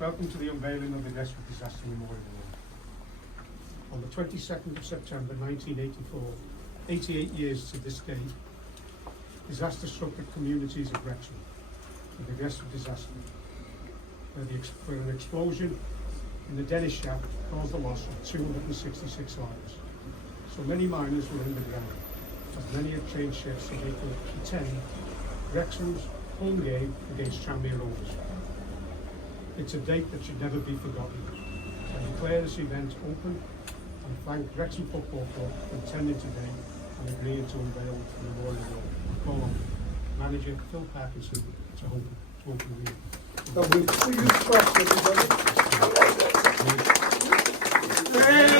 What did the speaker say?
Welcome to the unveiling of the Gresford Disaster Memorial Award. On the 22nd of September 1984, 88 years to this day, disaster struck the communities of Wrexham with the Gresford Disaster, where an explosion in the Dennis shaft caused the loss of 266 lives. So many miners were underground, as many had changed shifts so they could attend Wrexham's home game against Tranmere Rovers. It's a date that should never be forgotten. I declare this event open and thank Wrexham Football Club for attending today and agreeing to unveil the Memorial Award. Call on Manager Phil Parkinson to open the meeting. So will you press everybody?